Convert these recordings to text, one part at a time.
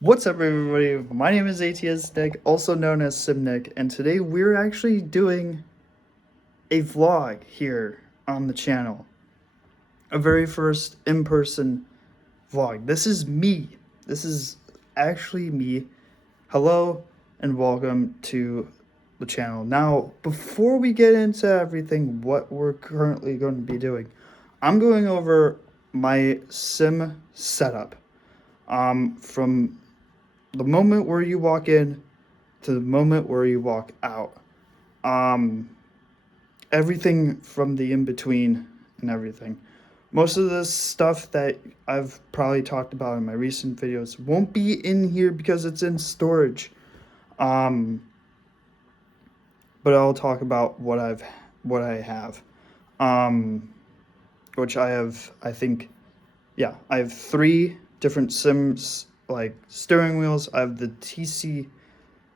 What's up, everybody? My name is ATS Nick, also known as SimNick, and today we're actually doing a vlog here on the channel. A very first in-person vlog. This is me. This is actually me. Hello and welcome to the channel. Now, before we get into everything, what we're currently going to be doing, I'm going over my sim setup. From the moment where you walk in to the moment where you walk out. Um, Everything from the in between and everything. Most of this stuff that I've probably talked about in my recent videos won't be in here because it's in storage. Um, but I'll talk about what I have. Um, which I think, yeah, I have three different Sims like steering wheels. I have the TC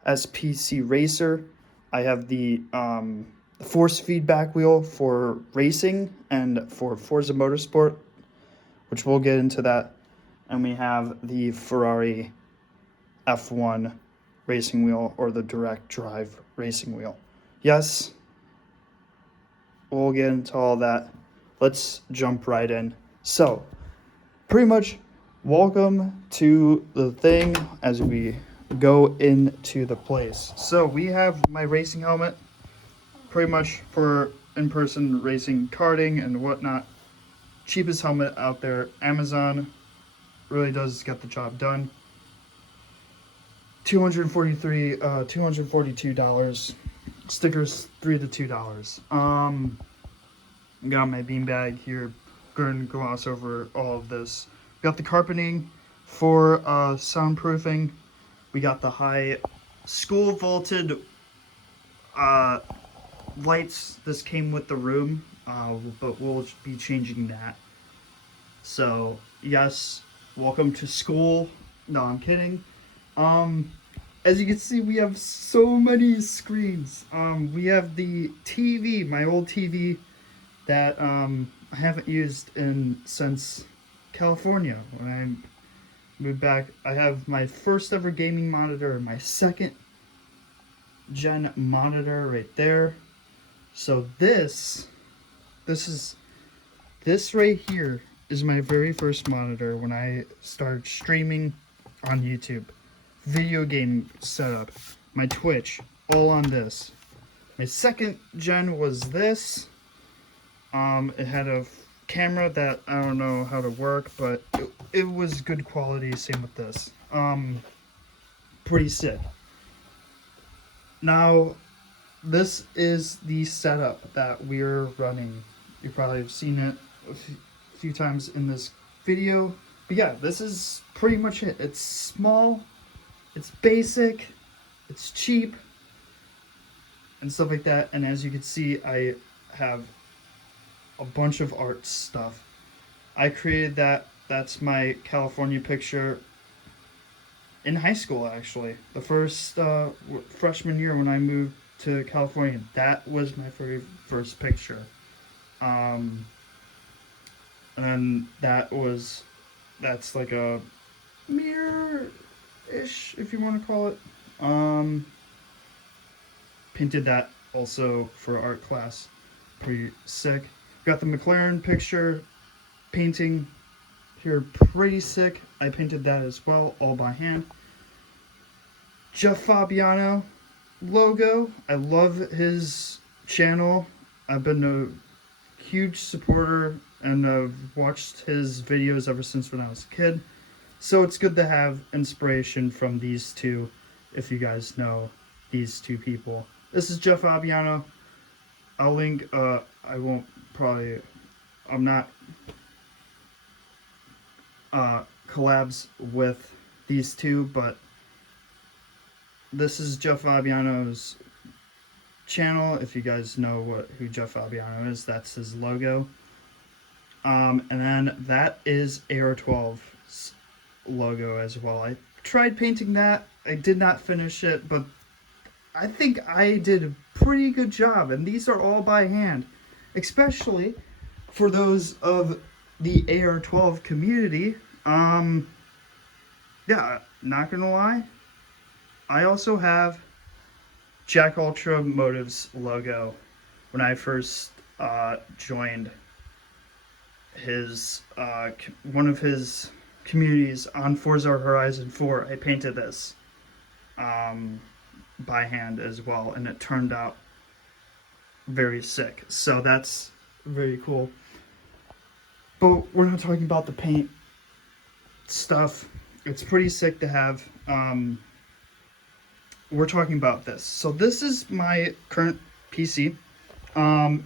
SPC Racer. I have the force feedback wheel for racing and for Forza Motorsport, which we'll get into that. And we have the Ferrari F1 racing wheel, or the direct drive racing wheel. Yes, we'll get into all that. Let's jump right in. So, pretty much, welcome to the thing as we go into the place. So we have my racing helmet, pretty much for in-person racing, karting and whatnot. Cheapest helmet out there. Amazon really does get the job done. $242. Stickers $3 to $2. Got my beanbag here. Going to gloss over all of this. Got the carpeting for soundproofing. We got the high school vaulted lights. This came with the room, but we'll be changing that. So yes, welcome to school. No, I'm kidding. Um, as you can see, we have so many screens. We have the TV, my old TV that I haven't used since California when I moved back. I have my first ever gaming monitor, my second gen monitor right there. So this right here is my very first monitor when I started streaming on YouTube. Video game setup, my Twitch, all on this. My second gen was this. It had a camera that I don't know how to work, but it was good quality. Same with this. Pretty sick. Now, this is the setup that we're running. You probably have seen it a few times in this video. But yeah, this is pretty much it. It's small, it's basic, it's cheap, and stuff like that. And as you can see, I have a bunch of art stuff. I created that. That's my California picture in high school, actually. The first freshman year when I moved to California, that was my very first picture. And then that's like a mirror-ish, if you want to call it. Painted that also for art class. Pretty sick. Got the McLaren picture painting here, pretty sick. I painted that as well, all by hand. Jeff Fabiano logo. I love his channel. I've been a huge supporter and I've watched his videos ever since when I was a kid. So it's good to have inspiration from these two, if you guys know these two people. This is Jeff Fabiano. I'll link, I'm not collabs with these two, but this is Jeff Fabiano's channel. If you guys know who Jeff Fabiano is, that's his logo. And then that is AR12's logo as well. I tried painting that. I did not finish it, but I think I did a pretty good job. And these are all by hand, especially for those of the AR12 community. yeah, not gonna lie, I also have Jack Ultra Motive's logo when I first joined his one of his communities on Forza Horizon 4. I painted this um, by hand as well, and it turned out very sick. So that's very cool. But we're not talking about the paint stuff. It's pretty sick to have. We're talking about this. So this is my current PC.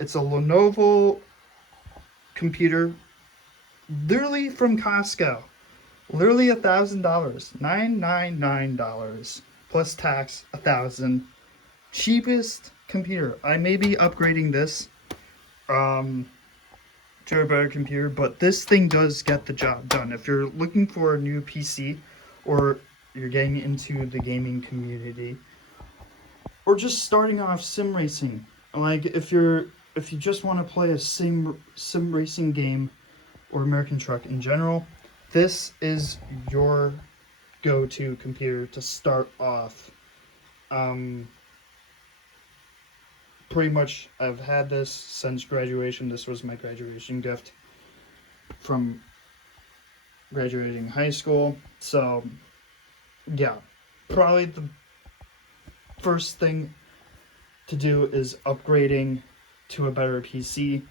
It's a Lenovo computer, literally from Costco. Literally $1,000, $999 plus tax, 1,000. Cheapest computer. I may be upgrading this to a better computer, but this thing does get the job done. If you're looking for a new PC, or you're getting into the gaming community, or just starting off sim racing, like if you just want to play a sim racing game or American Truck in general, this is your go-to computer to start off. Pretty much I've had this since graduation. This was my graduation gift from graduating high school. So yeah, probably the first thing to do is upgrading to a better PC.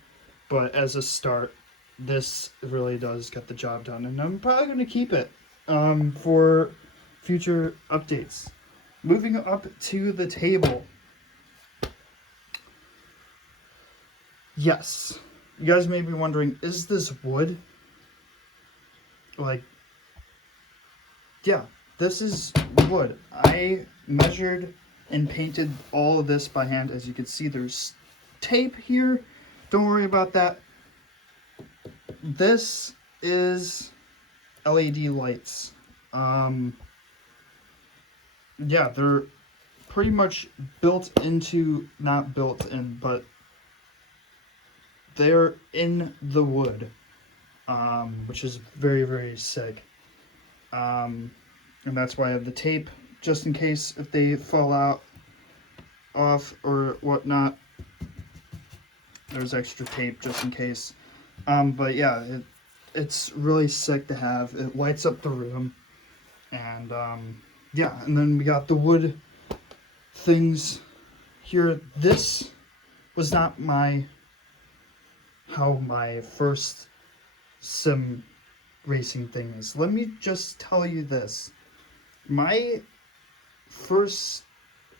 But as a start, this really does get the job done, and I'm probably going to keep it for future updates. Moving up to the table. Yes, you guys may be wondering, is this wood? Like, yeah, this is wood. I measured and painted all of this by hand. As you can see, there's tape here. Don't worry about that. This is LED lights. Yeah, they're pretty much built into, not built in, but they're in the wood, which is very, very sick. And that's why I have the tape, just in case if they fall out, off, or whatnot. There's extra tape just in case. But yeah, it's really sick to have. It lights up the room. And yeah, and then we got the wood things here. This was not how my first sim racing thing is. Let me just tell you this. My first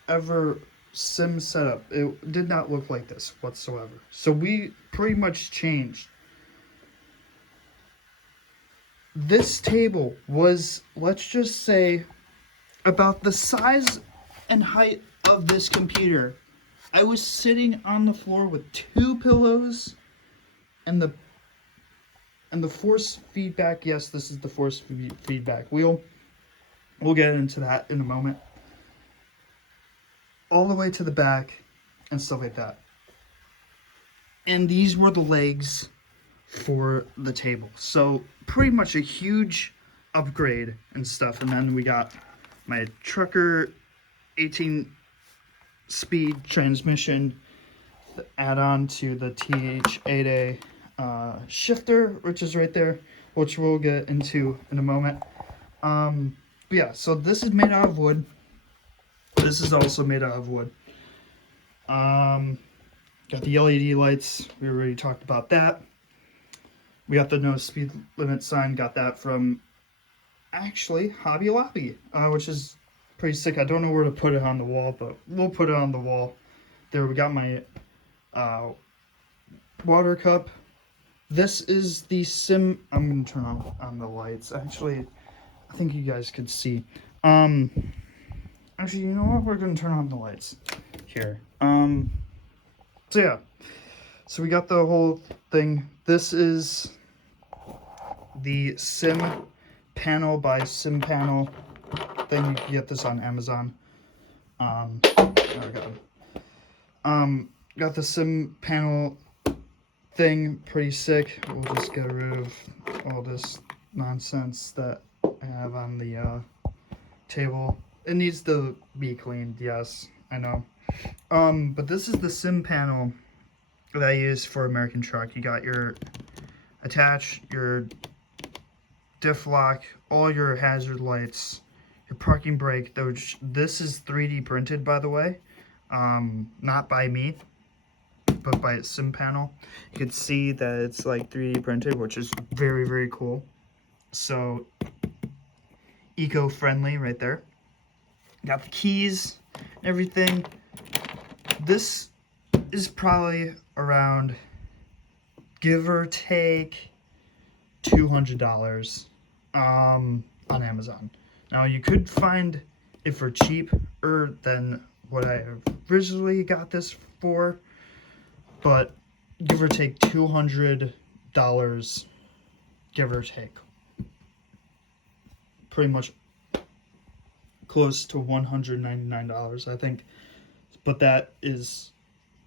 ever sim setup, it did not look like this whatsoever. So we pretty much changed. This table was, let's just say, about the size and height of this computer. I was sitting on the floor with 2 pillows and the force feedback. Yes, this is the force feedback wheel. We'll get into that in a moment. All the way to the back and stuff like that. And these were the legs for the table. So pretty much a huge upgrade and stuff. And then we got my trucker 18 speed transmission, add on to the TH8A shifter, which is right there, which we'll get into in a moment. But yeah, so this is made out of wood. This is also made out of wood. Got the LED lights. We already talked about that. We got the no speed limit sign. Got that from, actually, Hobby Lobby, which is pretty sick. I don't know where to put it on the wall, but we'll put it on the wall. There, we got my water cup. This is the sim. I'm going to turn on the lights. Actually, I think you guys could see. Actually, you know what? We're going to turn on the lights here. So yeah. So we got the whole thing. This is the sim panel by sim panel thing. You can get this on Amazon. Oh god. Got the sim panel thing, pretty sick. We'll just get rid of all this nonsense that I have on the table. It needs to be cleaned, yes, I know. But this is the sim panel that I use for American Truck. You got your attach, your diff lock, all your hazard lights, your parking brake. This is 3D printed, by the way, not by me, but by its sim panel. You can see that it's like 3D printed, which is very, very cool. So eco-friendly right there. Got the keys, everything. This is probably around, give or take, $200 on Amazon. Now you could find it for cheaper than what I originally got this for, but give or take $200, give or take. Pretty much close to $199, I think. But that is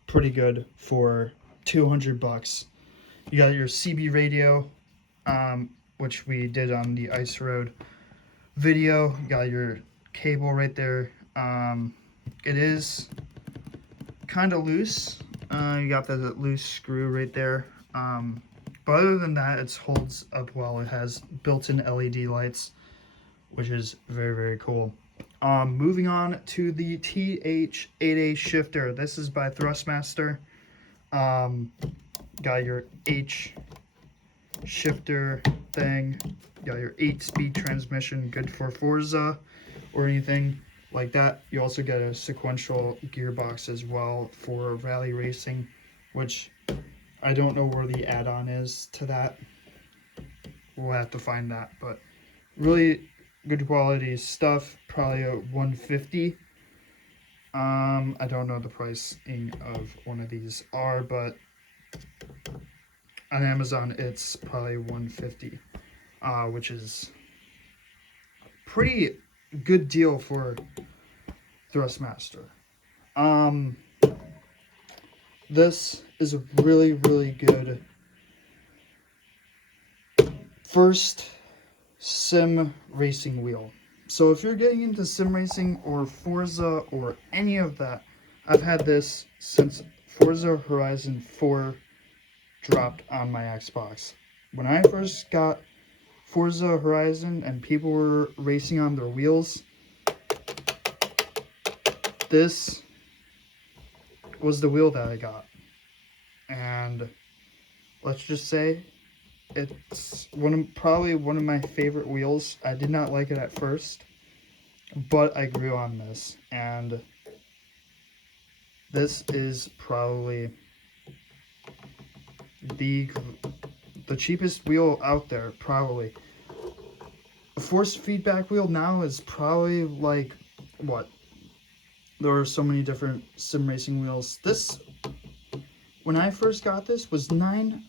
pretty good for $200. You got your CB radio, which we did on the Ice Road video. You got your cable right there. It is kind of loose. You got the loose screw right there. But other than that, it holds up well. It has built-in LED lights, which is very, very cool. Moving on to the TH8A shifter. This is by Thrustmaster. Got your H shifter thing. Got your 8-speed transmission, good for Forza or anything like that. You also get a sequential gearbox as well for rally racing, which I don't know where the add-on is to that. We'll have to find that, but really good quality stuff. Probably a 150. I don't know the pricing of one of these are, but on Amazon it's probably 150, which is pretty good deal for Thrustmaster. This is a really, really good first sim racing wheel. So if you're getting into sim racing or Forza or any of that, I've had this since Forza Horizon 4 dropped on my Xbox. When I first got Forza Horizon and people were racing on their wheels, this was the wheel that I got. And let's just say it's probably one of my favorite wheels. I did not like it at first, but I grew on this, and this is probably the cheapest wheel out there, probably. A force feedback wheel now is probably like, what? There are so many different sim racing wheels. This, when I first got this, was $99.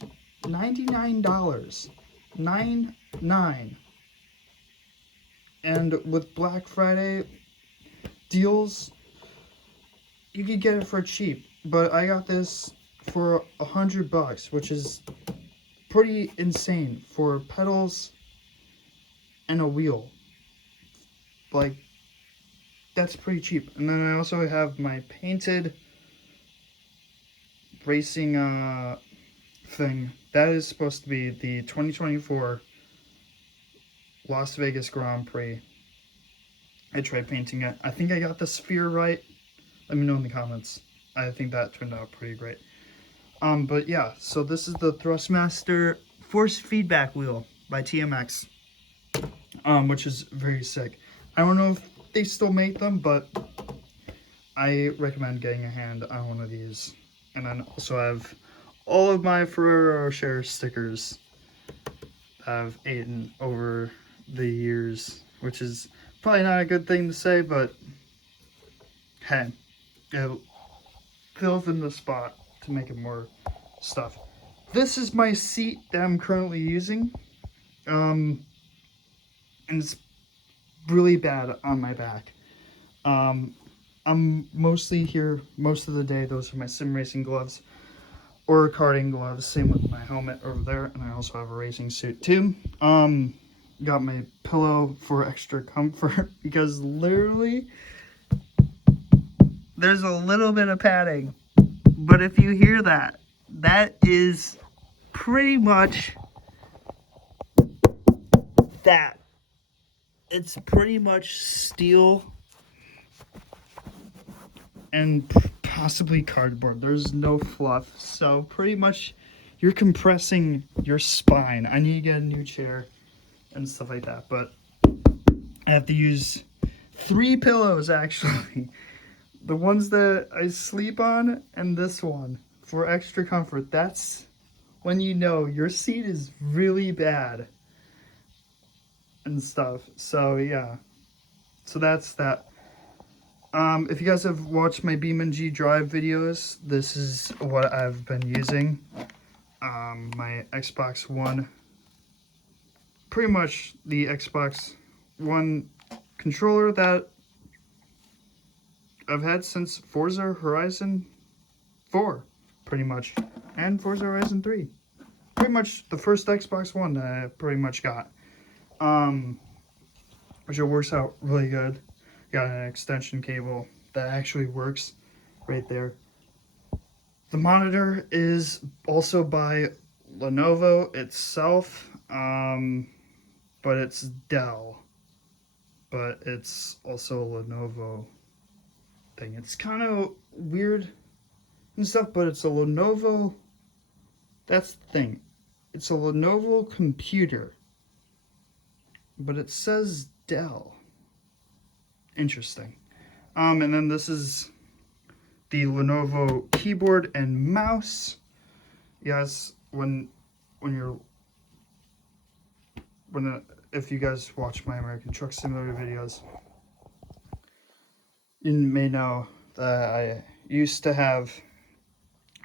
$99. And with Black Friday deals, you could get it for cheap. But I got this for $100, which is pretty insane for pedals and a wheel. Like, that's pretty cheap. And then I also have my painted racing thing. That is supposed to be the 2024 Las Vegas Grand Prix. I tried painting it. I think I got the sphere right. Let me know in the comments. I think that turned out pretty great. But yeah, so this is the Thrustmaster Force Feedback Wheel by TMX, which is very sick. I don't know if they still make them, but I recommend getting a hand on one of these. And then also I have all of my Ferrero Rocher stickers I've eaten over the years, which is probably not a good thing to say, but hey, it fills in the spot to make it more stuff. This is my seat that I'm currently using, and it's really bad on my back. I'm mostly here most of the day. Those are my sim racing gloves or karting gloves. Same with my helmet over there, and I also have a racing suit too. got my pillow for extra comfort because literally there's a little bit of padding. But if you hear that, that is pretty much that. It's pretty much steel and possibly cardboard. There's no fluff. So pretty much you're compressing your spine. I need to get a new chair and stuff like that. But I have to use 3 pillows actually. The ones that I sleep on and this one for extra comfort. That's when you know your seat is really bad and stuff. So yeah. So that's that. If you guys have watched my BeamNG Drive videos, this is what I've been using. My Xbox One, pretty much the Xbox One controller that I've had since Forza Horizon 4, pretty much, and Forza Horizon 3. Pretty much the first Xbox One that I pretty much got, which it works out really good. Got an extension cable that actually works right there. The monitor is also by Lenovo itself, but it's Dell, but it's also a Lenovo thing. It's kind of weird and stuff, but it's a Lenovo. That's the thing. It's a Lenovo computer, but it says Dell. Interesting. And then this is the Lenovo keyboard and mouse. Yes, if you guys watch my American Truck Simulator videos, you may know that I used to have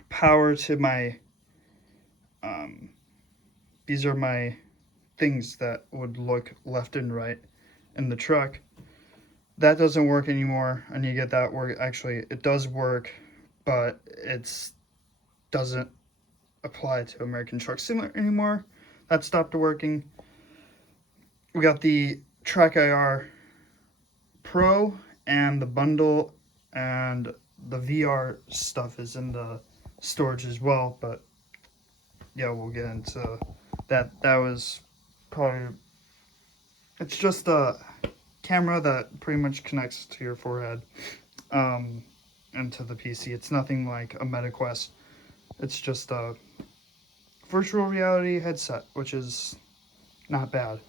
power to my, these are my things that would look left and right in the truck. That doesn't work anymore. I need to get that work. Actually, it does work, but it doesn't apply to American Truck Simulator anymore. That stopped working. We got the Track IR Pro and the bundle, and the VR stuff is in the storage as well, but yeah, we'll get into that. That was probably, it's just a camera that pretty much connects to your forehead, and to the PC. It's nothing like a MetaQuest. It's just a virtual reality headset, which is not bad,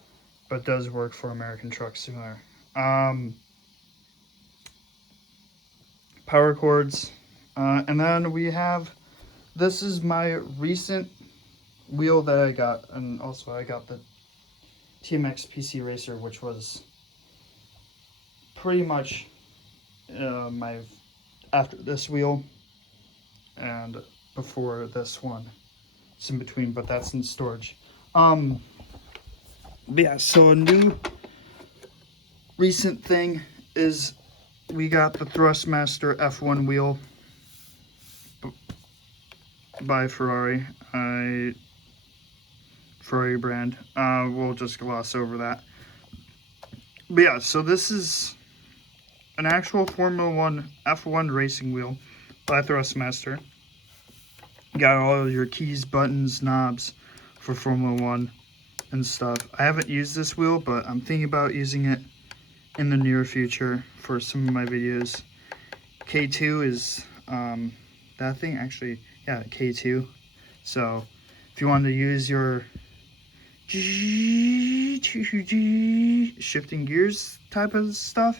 but does work for American Truck Simulator. Power cords, and then we have, this is my recent wheel that I got, and also I got the TMX PC Racer, which was pretty much my, after this wheel and before this one. It's in between, but that's in storage. Yeah, so a new recent thing is we got the Thrustmaster F1 wheel by Ferrari. Ferrari brand. We'll just gloss over that. But yeah, so this is an actual Formula 1 F1 racing wheel by Thrustmaster. Got all of your keys, buttons, knobs for Formula 1 and stuff. I haven't used this wheel, but I'm thinking about using it in the near future for some of my videos. K2 is that thing, actually, yeah, K2. So if you want to use your shifting gears type of stuff,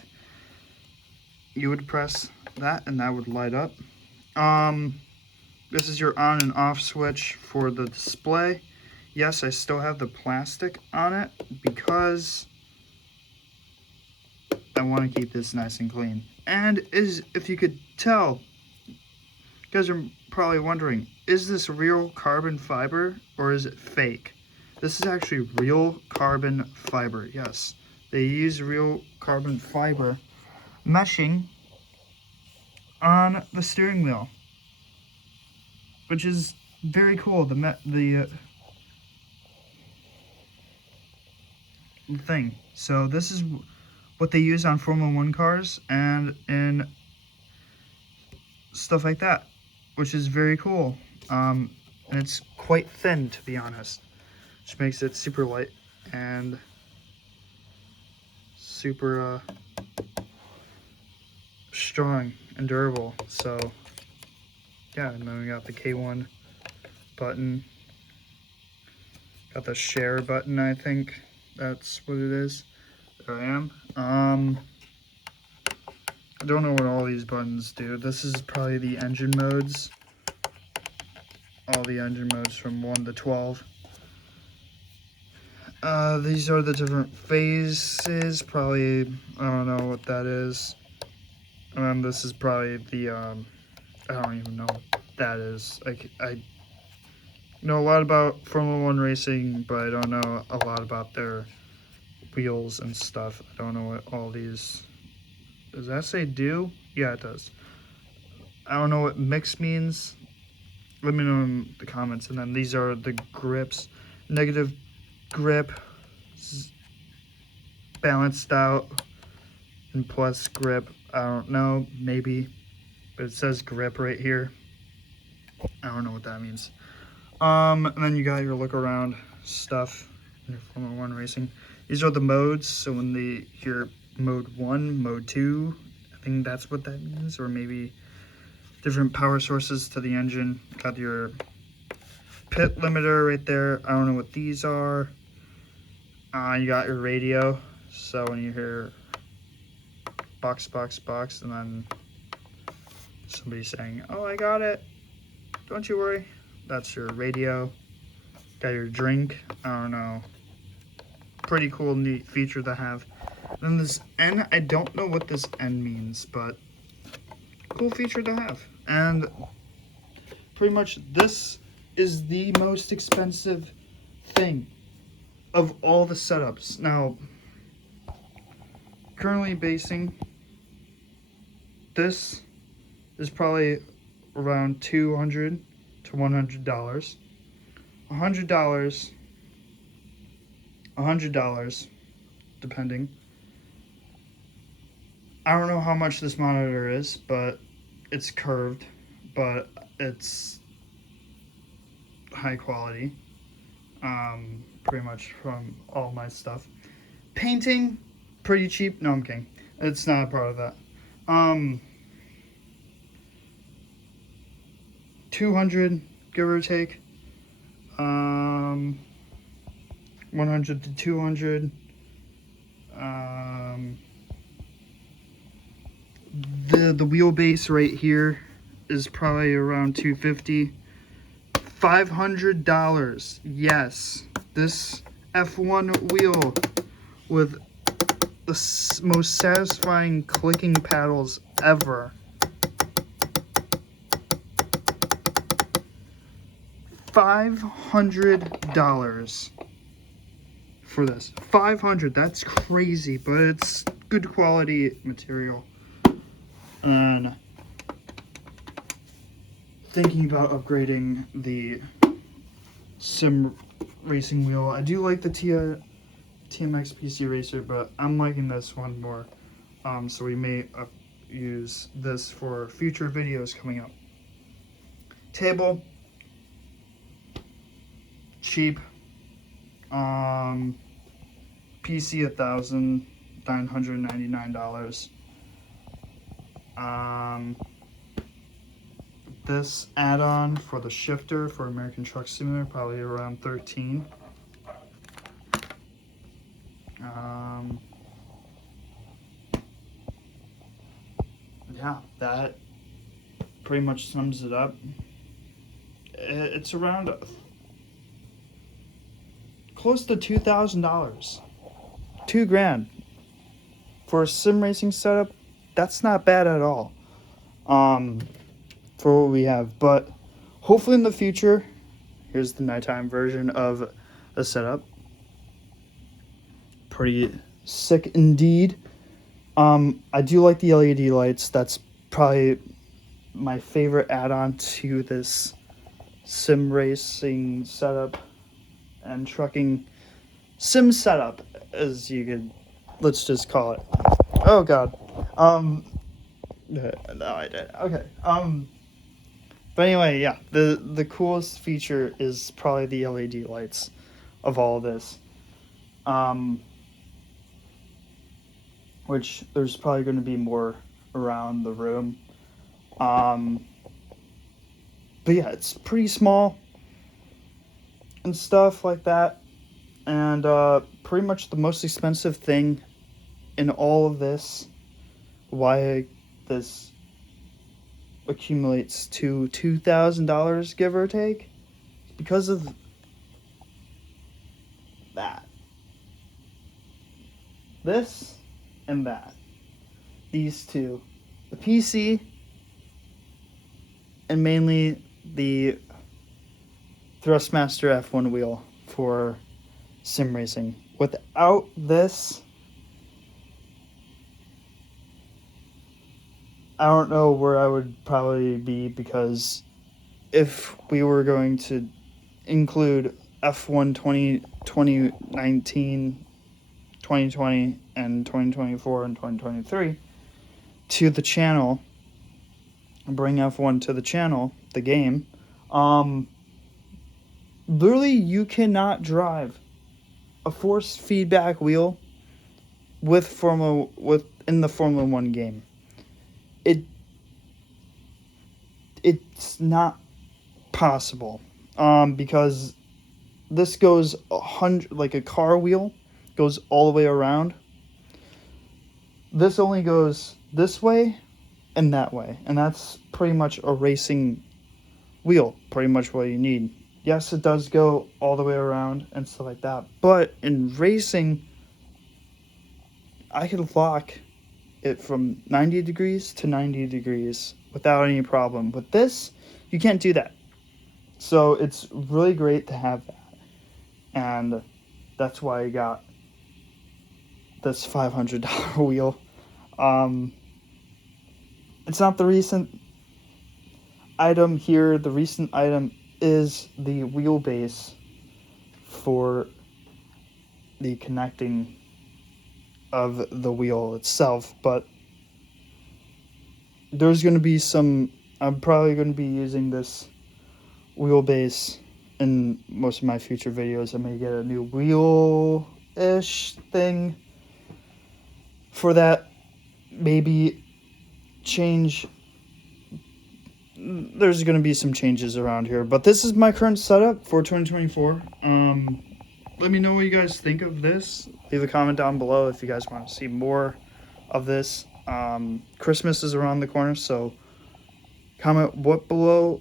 you would press that and that would light up. This is your on and off switch for the display. Yes, I still have the plastic on it because I want to keep this nice and clean. And if you could tell, you guys are probably wondering, is this real carbon fiber or is it fake? This is actually real carbon fiber. Yes, they use real carbon fiber meshing on the steering wheel, which is very cool. thing. So this is what they use on Formula 1 cars and in stuff like that, which is very cool. And it's quite thin, to be honest, which makes it super light and super strong and durable. So yeah, and then we got the K1 button, got the share button, I think that's what it is. There I am. I don't know what all these buttons do. This is probably the engine modes. All the engine modes from 1 to 12. These are the different phases. Probably, I don't know what that is. This is probably the, I don't even know what that is. I know a lot about Formula 1 racing, but I don't know a lot about their wheels and stuff. I don't know what all these, does that say do? Yeah, it does. I don't know what mix means. Let me know in the comments. And then these are the grips. Negative grip, balanced out, and plus grip. I don't know, maybe, but it says grip right here. I don't know what that means. And then you got your look around stuff in your Formula 1 racing. These are the modes. So when they hear mode 1, mode 2, I think that's what that means, or maybe different power sources to the engine. Got your pit limiter right there. I don't know what these are. You got your radio. So when you hear box, box, box, and then somebody saying, "Oh, I got it. Don't you worry." That's your radio. Got your drink. I don't know. Pretty cool, neat feature to have. Then this N, I don't know what this N means, but cool feature to have. And pretty much this is the most expensive thing of all the setups. Now, currently basing, this is probably around $200 to $100. $100, depending. I don't know how much this monitor is, but it's curved, but it's high quality. Pretty much from all my stuff. Painting, pretty cheap. No, I'm kidding. It's not a part of that. 200, give or take. 100 to 200. The wheelbase right here is probably around 250. $500. Yes, this F1 wheel with the most satisfying clicking paddles ever. $500 for this. 500. That's crazy, but it's good quality material. And thinking about upgrading the sim racing wheel. I do like the TMX PC Racer, but I'm liking this one more. So we may use this for future videos coming up. Table, cheap. PC $1,999. This add-on for the shifter for American Truck Simulator probably around 13. Yeah, that pretty much sums it up. It's around close to $2,000. $2,000 for a sim racing setup. That's not bad at all. For what we have, but hopefully in the future, here's the nighttime version of the setup. Pretty sick indeed. I do like the LED lights. That's probably my favorite add-on to this sim racing setup and trucking sim setup. as you could, let's just call it. Oh God. No, I did. Okay. But anyway, yeah. The coolest feature is probably the LED lights of all of this. Which there's probably going to be more around the room. But yeah, it's pretty small and stuff like that. And pretty much the most expensive thing in all of this, why this accumulates to $2,000, give or take, because of that. This and that. These two. The PC and mainly the Thrustmaster F1 wheel for sim racing. Without this, I don't know where I would probably be, because if we were going to include F1 2019, 2020, and 2024 and 2023 to the channel, bring F1 to the channel, the game, literally you cannot drive a force feedback wheel within the Formula 1 game. It's not possible, because this goes 100, like a car wheel goes all the way around. This only goes this way and that way, and that's pretty much a racing wheel, pretty much what you need. Yes, it does go all the way around and stuff like that, but in racing, I could lock it from 90 degrees to 90 degrees without any problem. With this, you can't do that. So it's really great to have that. And that's why I got this $500 wheel. It's not the recent item here. The recent item is the wheelbase for the connecting of the wheel itself, but there's going to be I'm probably going to be using this wheelbase in most of my future videos. I may get a new wheel-ish thing for that, maybe change. There's going to be some changes around here, but this is my current setup for 2024. Let me know what you guys think of this. Leave a comment down below if you guys want to see more of this. Christmas is around the corner, so comment below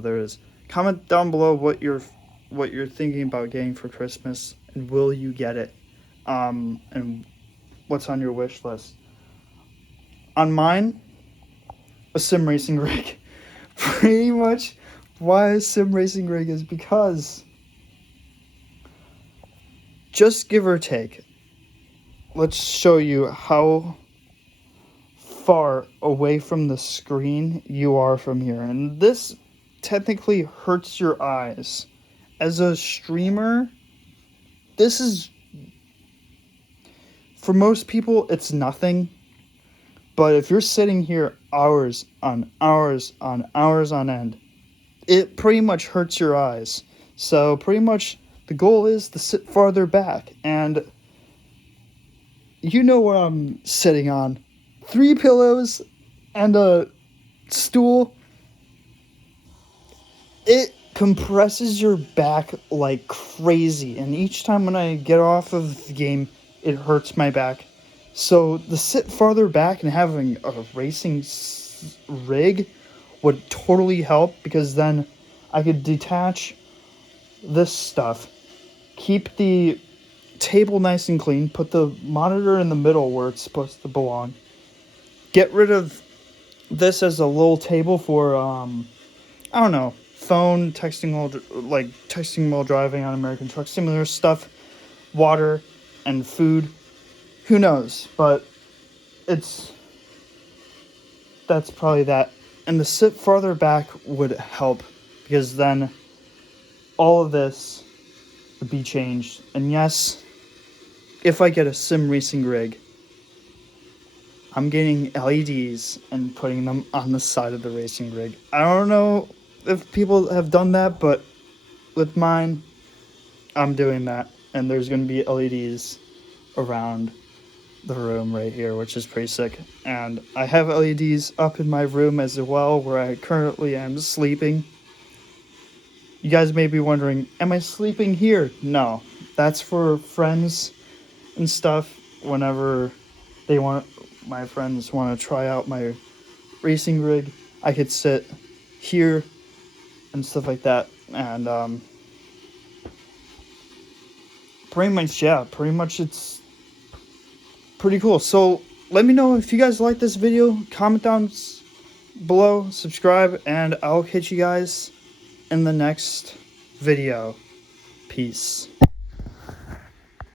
there is. Comment down below what you're thinking about getting for Christmas, and will you get it? And what's on your wish list? On mine, a sim racing rig. Pretty much why a sim racing rig is because, just give or take, let's show you how far away from the screen you are from here. And this technically hurts your eyes. As a streamer, this is, for most people, it's nothing. But if you're sitting here hours on hours on hours on end, it pretty much hurts your eyes. So pretty much the goal is to sit farther back. And you know what I'm sitting on. 3 pillows and a stool. It compresses your back like crazy. And each time when I get off of the game, it hurts my back. So the sit farther back and having a racing rig would totally help, because then I could detach this stuff, keep the table nice and clean, put the monitor in the middle where it's supposed to belong, get rid of this as a little table for, I don't know, phone, texting while driving on American Truck Simulator stuff, water, and food. Who knows? But that's probably that. And the sit farther back would help, because then all of this would be changed. And yes, if I get a sim racing rig, I'm getting LEDs and putting them on the side of the racing rig. I don't know if people have done that, but with mine, I'm doing that. And there's going to be LEDs around the room right here, which is pretty sick. And I have LEDs up in my room as well, where I currently am sleeping. You guys may be wondering, am I sleeping here? No, that's for friends and stuff. Whenever my friends want to try out my racing rig, I could sit here and stuff like that. And pretty much it's pretty cool. So let me know if you guys like this video. Comment down below, subscribe, and I'll catch you guys in the next video. Peace.